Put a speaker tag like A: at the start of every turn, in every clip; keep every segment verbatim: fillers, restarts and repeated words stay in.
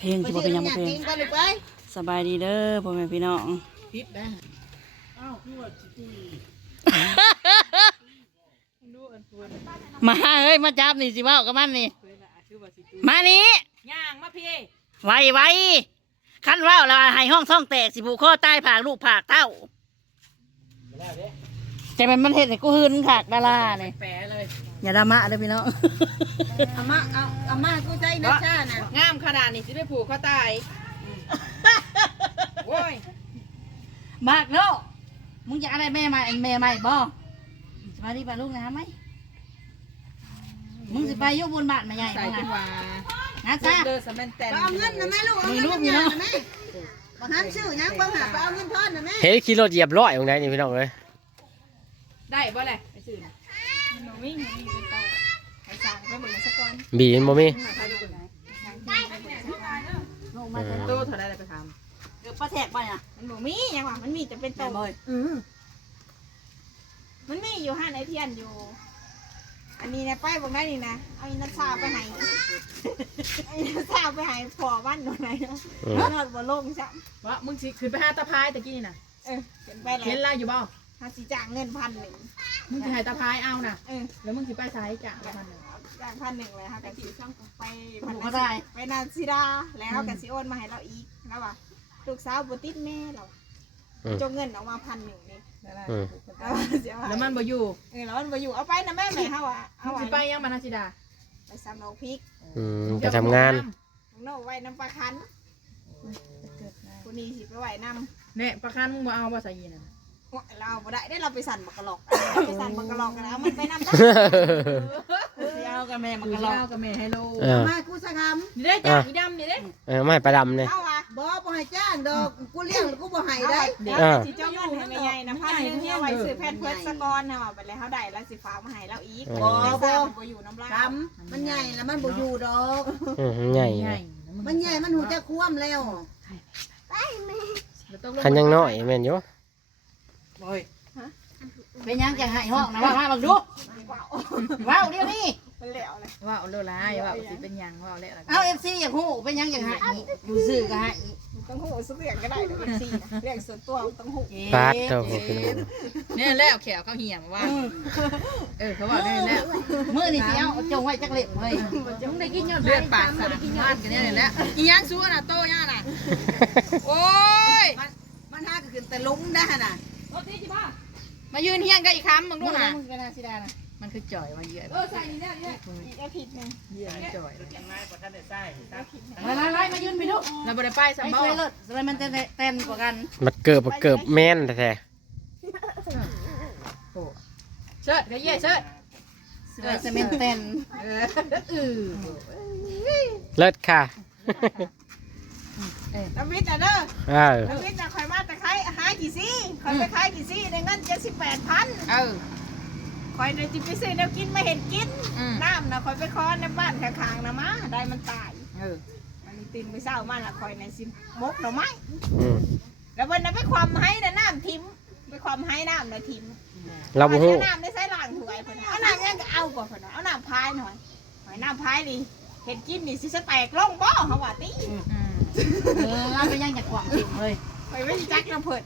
A: ลงสิบ่เป็นยังบ่เพลงสบายดีเด้อพ่อแม่พี่น้องพิษนะมาเฮ้ยมาจับนี่สิว่ากับมันนี่มานี่ย่างมาพี่ไวไวคันว่าเราให้ห้องซ่องแตกสิผูกข้อใต้ผากลูกผากเต้าใจมันมันเห็นไอ้กูหืนขากดาราเนี่ยแฝเลยอย่าดราม่าเลยพี่น้องอาม่าเอาอาม่ากูใจนะจ้าน่ะงามขนาดนี้สิไปผูกข้อใต้โว้ยมากเนาะมึงอยากอะไรแม่ใหม่แม่ใหม่บ่สวัสดีป้าลูกนะไหมมึงสิไปยกบนบ้านมาใหญ่มึงนะนะจ้าก็เอาเงินนะแม่ลูกเอาเงินลูกนะแม่บางท่านชื่อยังบางหาไปเอาเงินทอนนะแม่
B: เฮ้ยขี่รถเหยียบร้อยตรงไหนนี่พี่น้องเลย
A: ได้บ่เลยไปซื้อนะหนูวิ่งหนูวิ่งเป็นเตาไปสั่งไปหมดเลยสักก้อน
B: บีนบ่มี
A: โตเท่าไรไปทำเดี๋ยวป้าแทกไปอ่ะมันบ่มียังวะมันมีแต่เป็นโตมันมีอยู่ห้าในเทียนอยู่อันนี้นะป้ายบอกได้นี่นะเอาอินัทชาไปให้เอาอินัทชาไปให้ขอบ้านหน่อยนะนอนบนโลกใช่ว่ามึงสิขึ้นไปหาตาพายตะกี้นี่นะเออเห็นไปแล้วเห็นไล่อยู่บ่หาสิจ่างเงินพันหนึ่งมึงสิให้ตาพายเอานะเออแล้วมึงสิไปใช้จ่างพันหนึ่งจ่างพันหนึ่งเลยค่ะกะสิช่องไปพันได้ไปนาซิดาแล้วกะสิโอนมาให้เราอีกแล้วว่ะลูกสาวบุติดแม่เราจงเงินออกมาพันหนึ่งนี่แล้วมันบ่อยู่เออแล้วมันบ่อยู่เอาไปนะแม่แม่เขาอ่ะเอาไปยังมานาซิดาไปซ้ำน้องพริก
B: อืมไปทำงาน
A: น้องไว้น้ำปลาคันคนนี้สิไปไหวน้ำเนี่ยปลาคันมึงมาเอาบ่ใส่ยีน่ะเราบ่ได้ได้เราไปสั่นมะกะหลอกไปสั่นมะกะหลอกกันแล้วมันไปน้ำได้เอากับแม่มะกะหลอกเอากับแม่ให้ลูกมากูสักคำนี่ได้จ้าอีดำนี่ได้
B: เออไม่ไปดำเนี่ย
A: เอาอ่ะบ่บ่ให้จ้างดอกกูเลี้ยงกูบ่ให้ได้เดี๋ยวสิเจ้าเงินให้แม่ใหญ่นะพันนึงเอาไว้ซื้อแผ่นเพิร์ดสกอนนะว่าไปแล้วเขาได้แล้วสิฟ้ามาให้เราอีกบ่บ่บ่อยู่น้ำลายมันใหญ่แล้วมันบ่อยู่ดอก
B: ใหญ่
A: มันใหญ่มันหูจะคว่ำแล้ว
B: คันยังน้อยแม่นอยู่
A: เป็นยังจะหายห้องนะว่ามาบังดูว้าวเดี๋ยวนี้ว้าวโลลายว้าวสิเป็นยังว้าวเละเอาเอฟซีอย่างหูเป็นยังอย่างหายดูซื่อก็หายต้องหูสุดเรียงก็ได้เอฟซีเรียงส่วนตัวต้องหู
B: ปาดเท่า
A: เนี่ยแล้วแขวเขาเหี่ยมว่าเออเขาบอกได้แล้วเมื่อนี่เสียวจงไว้จักเล็บเลยจงได้กินยอดเลือดปากสามบ้านกันเนี่ยแหละอียังซัวน่ะโตย่าน่ะโอ้ยมันห้าก็ขึ้นแต่ลุ้งได้น่ะมายืนเฮียงกันอีกคำมึงดูหามันคือจ่อยมาเยอะเออใส่นี่ได้เนี่ยอีกผิดนึงเยอะจ่อยไล่ไล่มายืนไปดูเราบริไปสามบ้าเลยอะไรมันจะเต้นกว่ากัน
B: มันเกิบเกิบแม่นแท้
A: เชิดก็เย่เชิดเชิดจะเป็นเต้น
B: เลิศค่ะ
A: น้ำวิทย์อ่ะเด้อน้ำวิทย์น่ะคอยมาแต่ขายหากี่ซี่คอยไปขายกี่ซี่ในเงินเจ็ดสิบแปดพันเออคอยในจิไปซื้อน้ำกินไม่เห็นกินน้ำน่ะคอยไปคอในบ้านข้างๆนะมาได้มันตายเออมันตีนไปเศร้ามันละคอยในซิมมกหน่อไม้แล้ววันนั้นไปความให้นะน้ำทิมไปความให้น้ำนะทิม
B: เราบุ้ง
A: น้ำได้ใส่หลังถวยคนเอาน้ำยังก็เอาก่อนคนเอาน้ำพายหน่อยหอยน้ำพายดิเห็นกินนี่สิสแตกล่องบ่เขาว่าตีเออเราไปยังจากกว่างสิเลยไปไม่จักน้ำเผิด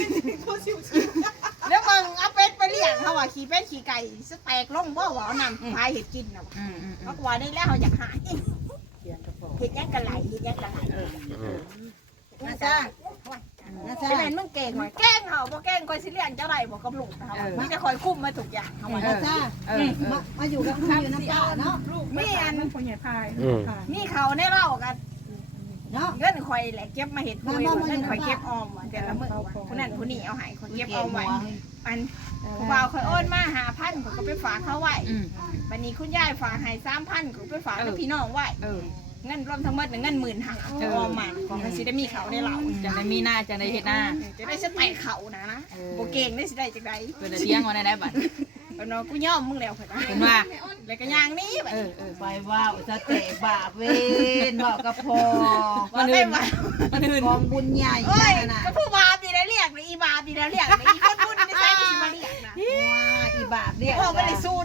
A: แล้วมึงเอาเป็ดไปเลี้ยงเขาว่าขี่เป็ดขี่ไก่สแตกล่องบ่ว่าเอาน้ำพายเห็ดกินนะเขาว่าได้แล้วเขาอยากหายเห็ดยักษ์กระไหลเห็ดยักษ์กระไหลนะจ๊ะนะจ๊ะเป็นมึงเก่งหน่อยแกล้งเขาบ่แกล้งคอยสิเลี้ยงเจ้าไรบ่กับลูกเขามีแต่คอยคุ้มมาถูกอย่างเขาว่านะจ๊ะมาอยู่กับข้าวอยู่น้ำปลาเนาะมีอันคนใหญ่พายมีเขาในเล่ากันเงินคอยแหละเก็บมาเห็ดคุยเงินคอยเก็บออมแต่ละมื้อคนนั้นคนนี้เอาหายคนเก็บออมไว้อันผู้บ่าวคอยโอนมาหาพันก็ไปฝากเขาไว้วันนี้คุณยายฝากให้สามพันก็ไปฝากกับพี่น้องไว้เงินรวมทั้งหมดเงินหมื่นห้าออมมาของสิได้มีเขาได้เหล่าจะได้มีหน้าจะได้เห็ดหน้าจะได้สไตล์เขานะนะโบเก่งได้สิได้จากใดเป็นเลี้ยงวันได้บัดเนาะกูย่อมมึงแล้วเห็นไหมแล้วก็ย่างนี้ไป
C: ไปว่าจะเตะบาปเวนบอกกระพอ
A: มันอื่นมันอื่น
C: กองบุญใหญ่
A: นะก็ผู้บาปดีแล้วเรียกเลยอีบาปดีแล้วเรียกเลยอีคนบุญไม่ใช่ที่มาเรียกนะ
C: ว้าอีบาปเรียก
A: พ่อไม่ได้ซูน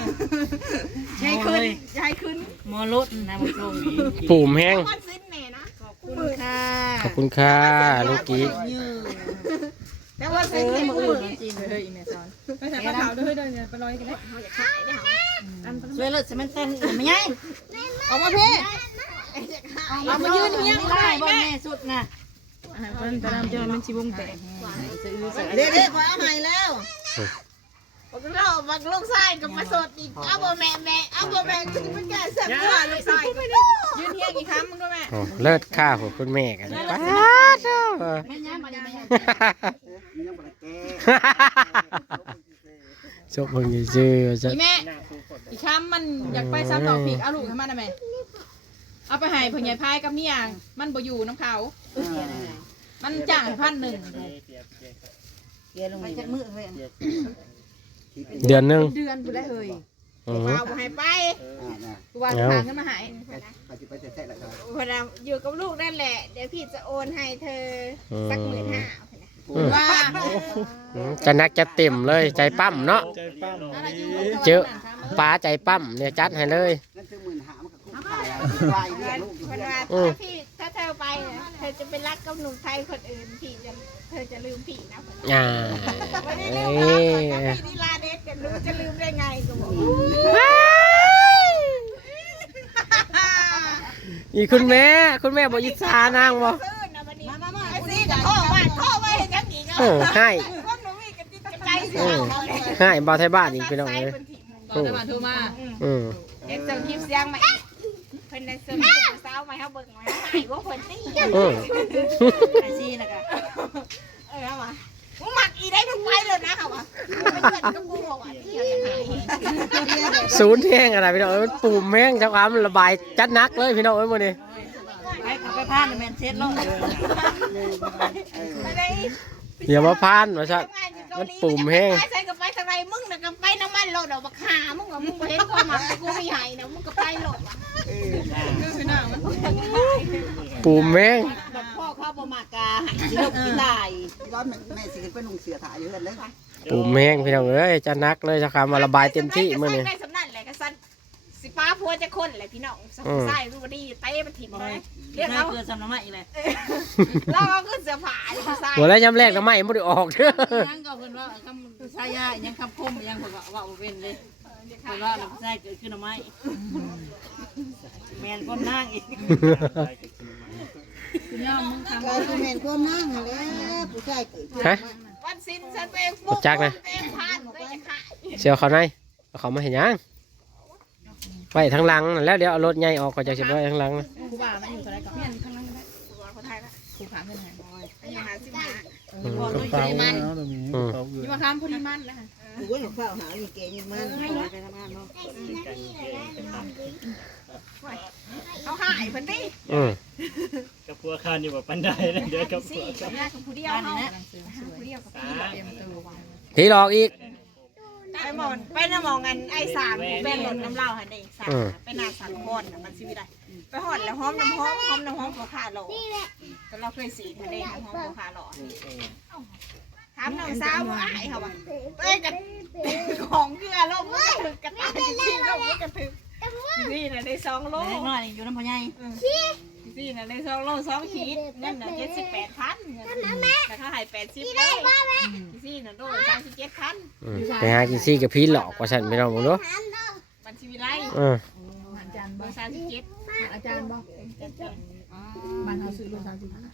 A: ใช่ขึ้นใช่ขึ้น
C: มอลุดนะมึงชม
B: ปุ่มแห้ง
A: มือค่ะ
B: ขอบคุณค่ะลูกกี้
A: แต่ว่า
C: เอ
A: เซ็ง
C: อ
A: เซ็ง
C: มือ
A: มื
C: อื่
A: อน
C: จริงเฮ้ยแม่สอน
D: ไปใส่ผ้าขาวด้วยเดินไปลอยกันได้
A: เขาอยากขายได้เหรอ
C: ช่วยเลิศจะมันเต้นอื่นไม่ไง
D: ออกมาเพ่
C: เอามายืนเฮียงได้บ่แม่สุดนะ
D: มันจะนำเจอมันชิวงแตก
C: เด็ดเด็ดพอเอาใหม่แล้ว
A: บอกเราบอกลูกชายกับมาสดอีกเอาบ่แม่แม่เอาบ่แม่จะไม่แก่เสียงว่าลูกชายก็ได้
D: ยืนเฮียกี่ครั้งมึงด้วยแม่
B: โอ้เลิศค่าหัวคุณแม่กันป้าเจ้า
C: แม่ย่ามาอย่ามาย่า
B: ชกมึงซื่อๆจะ
D: อีแม่อีครั้งมันอยากไปซ้ำดอกผีเอาลูกให้มันนะแม่เอาไปให้พ่อใหญ่พายกับเมียมันบ่อยู่น้ำเขามันจ้างให้พันหนึ่ง
C: เกียร์ลงไปจักมือเฮ้ย
B: เดือนหนึง
D: เดือนกูได้เฮ้ย
B: อืม
A: เอาบ่ให้ไป
D: กูวางทางขึ้นมาหาย
A: พอเราอยู่กับลูกนั่นแหละเดี๋ยวพี่จะโอนให้เธอสักหมื่นห้า
B: อืม
D: ว่า
B: อืมจะนักจะเต็มเลยใจปั้มเนาะเจอป้าใจปั้มเนี่ยจัดให้เลย
C: นั่นคือหมื่นหามันก็คุ้มค่าแล้ววาย
A: เพ
C: เรียกลูกอยู่
A: ราะ
C: เพื่อน
A: ว่าถ้าพี่ถ้าเธอไปเธอจะไปรักกับหนุ่มไทยคนอื่นพี่จะเธอจะลืมพี่นะ
B: อ่า
A: ไม่ได้
B: เอ้
A: ลืมหรอก
B: ย
A: ถ้าพี่นิลาเดชจะรู้จะลืมได้ไงก็บอก
B: อีคุณแม่คุณแม่บอกอิจฉานางบ่
A: ซื้อนะวันนี้มามาไอ้ซีกับพ่อว่าพ่อไว้ยังอีก
B: โอ้ให้
A: พวกหนูมีกระติกกระใจเสีย
B: อืม
A: เอาเลย
B: ให้บ่าวไทยบ้านอีกพี่น้องเลย
D: ตอนจะมาโทรมา
B: อืม
A: เอ็กซ์เซอร์คลิปเสียงมาเพิ่นได้เสริมสาวมาเฮาเบิ่งมาหายว่าเพิ่นตี
B: อืม
C: ไอซีนะคะ
A: เออมามึงหมักอีได้ทุกไปเลยนะค่ะวะเป็นเพื่อนกับกูบอกว่าที่อยากหาย
B: ศูนย์แห้งอะไรพี่น้องเอ้ยมันปุ่มแห้งเจ้าความระบายจัดนักเลยพี่น้องเอ้ยมื้อนี้
C: ไปขับไปพานแมนเช็ดลง
A: ไม่ได้
B: อย่ามาพานว่าซะ มันปุ่มแห้ง
A: ไปใส่กับไปทางไรมึงน่ะกับไปน้ำมันโหลดเอาบักหามึงอ่ะมึงบ่เห็นความหมักกูไม่หายนะมึงก็ไปโหลดว่ะ
D: คือคือหน้ามัน
B: ปุ่มแห้ง
C: แบบพ่อเข้าประมากาสิลูกสิตายร้อนแม่สิขึ้นไปนุ่งเสือถ่ายอยู่กันเลย
B: ปุ่มแห้งพี่น้องเอ้ยจัดนักเลยเจ้าความมาระบายเต็มที่มื้อนี้
A: ได้สำนั่นแหละก็สั่นสิป้าพัวจะคนแหละพี่น้องสักใส่รู้บ่ดีเตะมันถิ่มเลยเรียกเอา
C: เกิดสำนักใหม่อีกเลย
A: เราเอาขึ้นเสื้อผ้าอยู่ใส่
B: หัวแล้วย้ำแรกก็ไม่บ่ได้ออกเด้อ
C: ยังก็เพิ่นว่าคำชายายังคำคมยังเพิ่นว่าว่าเป็นเลยเพิ่นว่าใช่เกิดขึ้นหรือไม่แมนก้มนั่งอีก
D: ย่อมมึงทำ
C: ก็คือแมนก้มนั่งแล้วผู้ชายเกิด
B: ฮะ
A: วันสิ้นฉันไปปุ๊บเต็มพันเลยจะขาย
B: เสียวเขาในเอาเขามาเห็นยังไปทางหลังนั่นแล้วเดี๋ยวเอารถใหญ่ออกก็จะสิไปทางหลังนะ
D: กูบ่ามันอยู่ตรงไหนก่อนเนี่ยข้างล่างก็ได้
A: ตัวคนไทยละ
D: กูขาเงินหาย
A: อายุห้าสิบห้า
B: อืม
C: พอใจมัน
B: อืม
D: ยี่มาคำพอดีมันนะคะ
C: กูก็เฝ้าหาอีเกยิงมันไปทำงานเนาะ
A: เขาหายเพิ่นดิ
B: อืม
E: กับพัวคานอยู่แบบปันไดเลยเดี๋ยวกับพั
A: สี่
E: ว
A: กับแม่กับผู้เดียวเขาผู้เดียวกับพี่
D: เตรียมตัว
B: ทีหลอกอีก
A: ไปมองไปน่ะมองกันไอ้สารแป้งหล่นน้ำเหล้าหันเองสารไปนาสารพอนมันชีวิตได้ไปหอดแล้วหอมน้ำหอมหอมน้ำหอมหัวขาหล่อแต่เราเคยสีทะเลน้ำหอมหัวขาหล่อถามน้องสาวว่าอายเขาวะเอ้ยกันของเกลือลมกระต่ายที่ลมกระถึกนี่น่ะได้สองโล
C: เล็กน้อยอยู่น้ำพญาย
A: นี่น่ะได้สองโลสองขีดเงินน่ะเจ็ดสิบแปดพันแต่เขาให้แปดสิบเลยนี่น่ะโลสามสิบเจ็ดพัน
B: อืมไปหากินซี่กับพี่หลอกว่าฉันไม่ต้องมึงดู
A: บัญชีวิไล
B: อืม
D: อาจารย์
A: เบ
D: บ
A: อ
D: อก
A: ร์สามสิบเจ็ด
D: อาจารย์บอกบ้านเขาซื้อรถสามสิบห้า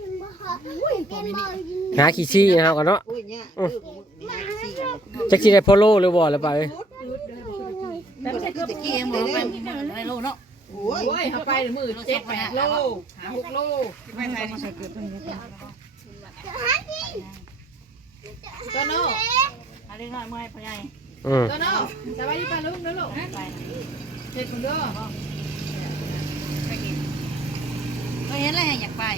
B: หาขี้ซี่นะครับกันเนาะ
C: โอ้ยเนี่ยสี่
B: จักซี่ได้โพโลหรือบ่แล้วไป
C: แต่ไม่ใช่คือตะกี้เองบอกเป็นอะไรโลเนาะโอ้ย
D: โอ้ยเขาไปหรือมือเจ็ดแปดโลหาหกโล
A: ไม่ใช่
D: ตัวโน่
C: มาเล็กน้อยเมื่อยพญาย
B: อืม
D: ตัวโน่สบายดีป่ะลุงเด้อลูก
C: ไป
D: เจ็ดคนเด้อ
C: ก็เห็นอะไรอยากไป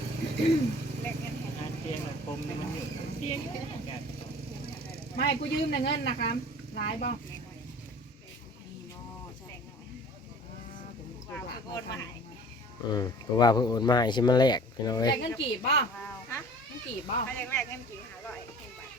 E: งานเตียงแบบผมมันอยู่เตียง
D: ไม่กูยืมแต่เงินนะครับร้ายบ่
A: โอนมาให้
B: อืมเพราะว่าเพิ่งโอนมาให้ชิมันแรกพี่น้องเอ้ย
D: แต่เงินกีบบ่
A: ฮะ
D: เงินกีบบ่
A: เขาแรกๆเงินกี่หาร้อยเห็นบาท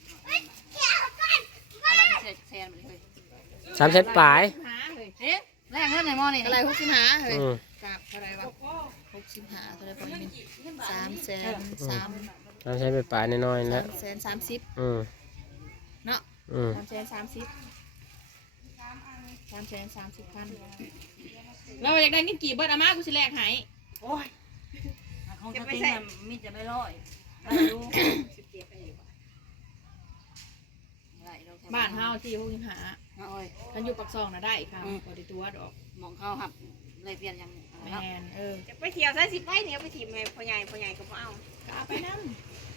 C: อะไรแซนไปเลย
B: สามเซนปลาย
D: หาเลย
C: เอ๊ะแรกเงินในหม้อนี่
D: อะไรหกสิบห้าเฮ้ย
B: อืม
D: จากอะไรวะ
C: หกสิบห้าเท่าไรพอมีสามแสนสาม
B: เราใช้ไปปลายน้อยๆ
C: สา
B: แล้ว
C: มแสนสามสิบ
B: อืม
C: เนาะ
B: อืม
C: สามแสนสามสิบสามแสนสามสิบพัน
D: เราอยากได้เงินกี่เบิร์ดอาม่ากูสิแลกให้
A: โอ้ย
C: เขาจะไปใส่มีจะไม่ร้อยบ้า
D: บ้าน นเฮาที่หกสิบห้า
C: เอาอ้อย
D: คันอยู่ปักซองน่ะได้ค่ะบ่ได้ตัวดอก
C: มองเข้าหับเลยเปลี่ยนยัง
D: แมนเออ
A: จะไปเที่ยวซะสิไปเนี่ยไปถิ่มไงพ่อใหญ่พ่อใหญ่ก็บ่เอา
D: ก็เอาไปนำ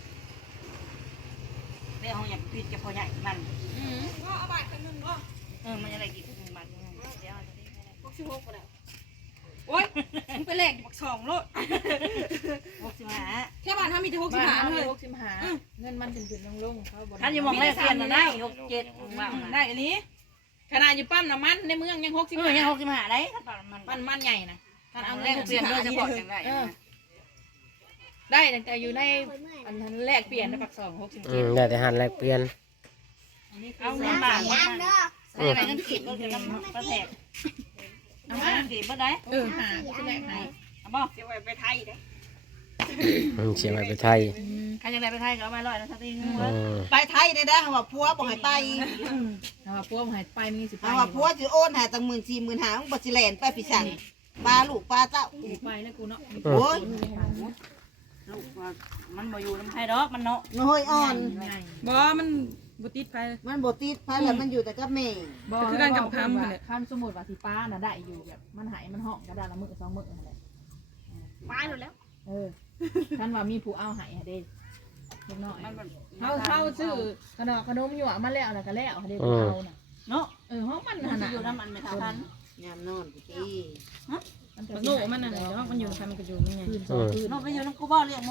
C: เรื่องของอยากพิดกับพ่อใหญ่มัน
D: อือ
A: ก็เอาบาทคนนึงก็
C: เออมันอะไรกินหนึ่งบาทเดี๋ยวจะได้
A: หกสิบหกก็ได้
D: โอ๊ยมึงไปแลกปักซองโลด
C: หกสิบห้า
D: แค่บ้านเฮามีแต่หกสิบห้าเลยหกสิบห้าเงินมันขึ้นๆลงๆเขาบ่
C: ท่านอยู่มองได้เปลี่ยนได้หกเจ็ดว่า
D: ได้อันนี้ขนาดอยู่ปั๊มน้ำมันในเมืองยังหกสิบ
C: เออ
D: ห้า
C: ยังหกสิบห้าได้ท่านตอนมัน
D: ปั้นมันใหญ่นะท่านเอา
C: แร
D: เงิ
C: ก
D: น
C: เปลี่ยนโดยเฉพาะจังได้
D: เออได้แต่อยู่ในอันนั้นแลกเปลี่ยนในปักซองหกสิบ
B: อื
D: เจ็ด
B: มได้แต่หันแลกเปลี่ยน
C: เอาเงินบาทมาใส่อะไรเงินขีดก็จะกระแทก
D: เอา
C: เอา
D: มา
C: เงินขีดบ่ได้
D: เออหาจะแลกให้
C: เอาบ่
A: เดี๋ยวไปไทยเด้
B: อืมเสียงไปไปไทย
C: ใครจะได้ไปไทยก็เอามาร้อยแล้วสักทีนึง
B: อืม
F: ไปไทยได้ได้อว่าผัวบอกให้ไป
D: เอาว่าพวกหายไปมีสิไป
F: เอาว่าผัวจะโอนให้ตั้งหมื่นสี่หมื่นห้ามึงบ่สิแลนไปพี่สั่งปลาลูกปลาเจ้า
D: กูไปแล้วกูเนาะ
F: โอ้ย
C: ลูกว่ามันบ่อยู่น้ำไทยดอกมันเนาะ
F: น้อยอ่อน
D: บอมันบุติดไป
F: มันบ่ติดพันแล้วมันอยู่แต่กับแม่
D: บอคือการกับคำเนี่ยคำสมมุติว่าสิป้าน่ะได้อยู่แบบมันหายมันห้องกระดาษละมือสองมืออะไร
A: ไปหมดแล้ว
D: เออท่านว่ามีผู้เอาหายเด็กเล็กน้อย
C: มันมัน
D: เขาเขาซื้อขนมขนมอยู่อ่ะมาแล้วนะก็แล้วเด็กเอาน่ะ
C: เนาะ
D: เออห้องมัน
C: มัน
D: ขนาด
C: อยู่น้ำมันไม่เท่ากัน
F: ยามนอนพี่
D: มันโง่มันน่ะเนาะมันอยู่ในมันก็อยู่มันไงคืนสองคืน
C: เนาะไปอยู่น้ำกูบ่เลี้ยงหมู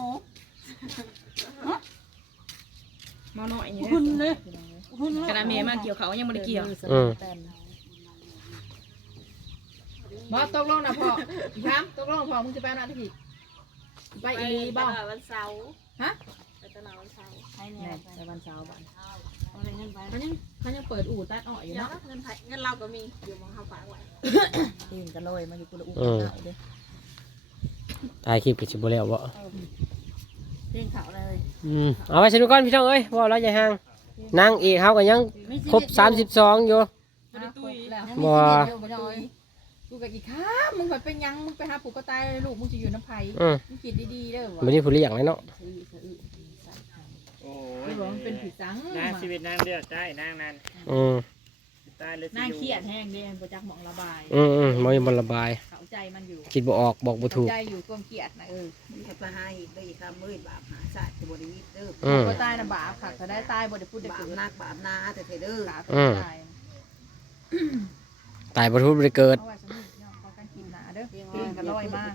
D: มาหน่อยอย่าง
C: คุณ
D: เงี้
C: เลย ยคุณ
D: ขนาดเมียมาเกี่ยวเขายังไม่ได้เกี่ยว
B: อืม
D: บอสตกลงนะพ่ออีกครั้งตกลงพ่อมึงจะไปนาทีไปอีลีบ้า
A: วันเสาร์
D: ฮะ
A: ไปตลาดวันเสาร์
C: ใครเนี่
D: เนี่ย ยไปวันเสาร์วัน
C: เอาอะไรเงินไป
D: เขายังเขายังเปิดอู่ตัดอ้อยอยู่
A: เดี๋ยว
D: เนาะ
A: เงินไทยเงินเราก็มีอยู่มองเขาฝากไว้
F: ตื่นกันเลยมาอยู่กุละอุ้
B: อืม
F: เอาเด้
B: ถ่ายคลิปกับชิบแล้วบ่
C: เลี้ยงเขาเลย
B: อืมเอาไว้สนุกก่อนพี่น้องเอ้ยว่าเราอย่าห่างนั่งอีกเฮาก็ยังครบสามสิบสองอยู่
D: ไม่ได้ตุยแล้ว
B: บ่
D: กูกับอีกข้ามึงไปเป็นยังมึงไปหาผูกก็ตายลูกมึงจะอยู่น้ำไผ่
B: อืม
D: มึงคิดดีๆเด้อวะ
B: บ่ได้ผู้เลี้ยงเลยเนาะ
E: โอ้
D: ไอ้
E: ย
D: บอกมันเป็นผีสัง
E: นางชีวิตนางเลือดได้นางนั้น
B: อืม
E: ตายเลย
D: น่าเครียดแห้งเด้ประจักษ์หมองระบาย
B: อืมอืมบ่มีบ่ระบาย
D: เข้าใจมันอยู่
B: คิดบ่ออกบอกบ่ถูก
D: ใจอยู่ก้มเกียดนะเออ
F: มึงจะไปหาอีกได้อีกคำมืดบาปหาศาสตร์จะบ่ได้ยิดเด้อ
B: อืม
D: ก็ตายนะบาปค่ะก็ได้ตายบ่ได้พูดได้
F: บาป
D: เกิด
F: นักบาปนาแต่เธอเด้อ
D: ตาย
B: อืม
D: ตาย
B: ตายบ่ทุบบ่ได้เกิด
D: เอาไว้สมุนเนาะพอกันกินหนาเด้อเพลงก็ลอยมาก